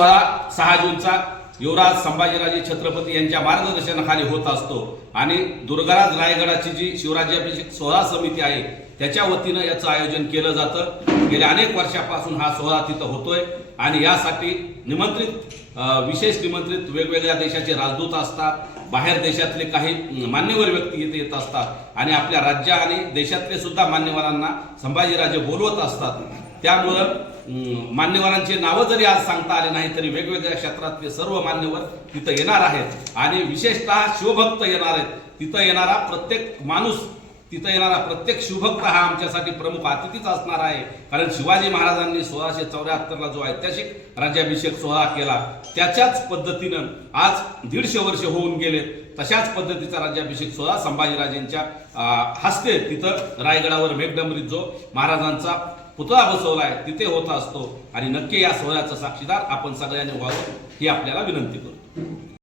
सोहळा सहा जूनचा युवराज संभाजीराजे छत्रपती यांच्या मार्गदर्शनाखाली होत असतो. आणि दुर्गराज रायगडाची जी शिवराज्याभिषेक सोहळा समिती आहे त्याच्या वतीनं याचं आयोजन केलं जातं. गेल्या अनेक वर्षापासून हा सोहळा तिथं होतोय. आणि यासाठी निमंत्रित विशेष निमंत्रित वेगवेगळ्या देशाचे राजदूत असतात बाहेर देशातले काही मान्यवर व्यक्ती इथे येत असतात आणि आपल्या राज्य आणि देशातले सुद्धा मान्यवरांना संभाजीराजे बोलवत असतात. त्यामुळं मान्यवरांची नावं जरी आज सांगता आले नाही तरी वेगवेगळ्या क्षेत्रातले सर्व मान्यवर तिथं येणार आहेत. आणि विशेषतः शिवभक्त येणार आहेत. तिथं येणारा प्रत्येक माणूस तिथं येणारा प्रत्येक शिवभक्त हा आमच्यासाठी प्रमुख अतिथीच असणार आहे. कारण शिवाजी महाराजांनी सोळाशे चौऱ्याहत्तरला जो ऐतिहासिक राज्याभिषेक सोहळा केला त्याच्याच पद्धतीनं आज दीडशे वर्ष होऊन गेले तशाच पद्धतीचा राज्याभिषेक सोहळा संभाजीराजेंच्या हस्ते तिथं रायगडावर मेघडंबरीत जो महाराजांचा पुतळा बसवलाय तिथे होत असतो. आणि नक्की या सोहळ्याचा साक्षीदार आपण सगळ्यांनी व्हावं ही आपल्याला विनंती करतो.